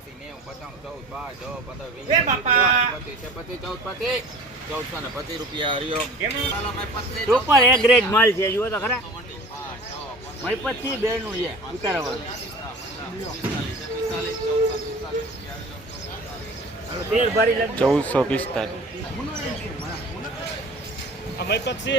પચાસી નેવું પચાસ ચૌદ બાર ચૌદ પંદર વીસ પચીસ પચીસ ચૌદ પચીસ ચૌદસો ને પચીસ રૂપિયા હરિયો. સુપર એ ગ્રેડ માલ છે જુઓ તો ખરા. મંડી પાંચ છ બે નું છે ઉતારવાનું. ચૌદસો પિસ્તાલીસ. માલ છે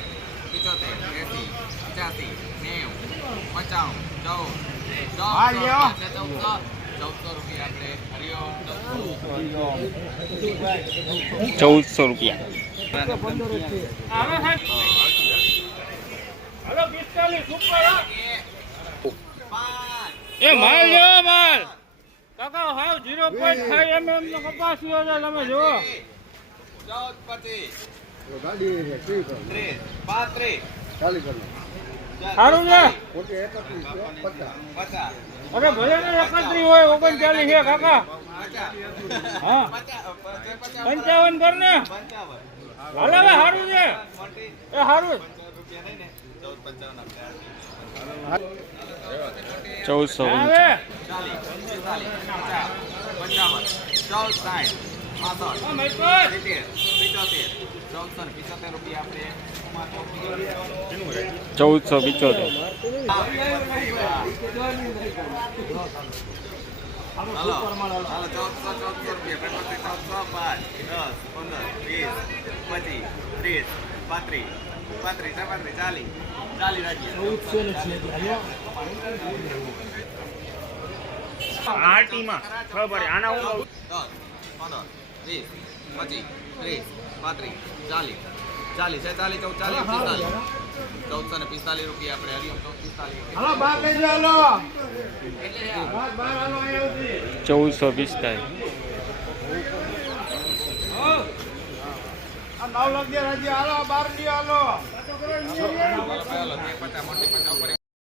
હવે ચૌદસો પચાસ એનું હતું દસંગ ચૌદસો રૂપિયા આપણે હરિઓમ ચૌદસો રૂપિયા. એ માલ જો માલ. કાકા હાવ 0.5 mm નો કપાસ લ્યો તમે જુઓ. ચૌદ સારું છે અરે ભલે ને એકત્રી હોય ઓગણચાલીસ છે કાકા. હા. પંચાવન કર ને. હાલે હવે સારું છે. એ સારું ચૌદસો ચૌદ સાઠ ચૌદસો પિચોતેર આરટીમાં ખબર આના હું પચીસ ત્રીસ પાંત્રીસ ચાલીસ ચાલીસ ચાલીસ ચૌદ ચાલીસ પિસ્તાલીસ. ચૌદસો ને પિસ્તાલીસ રૂપિયા આપણે હરિયમ ચૌદસો પિસ્તાલીસ. નવ લગ્ન રાજ્ય હાલો બાર હાલો.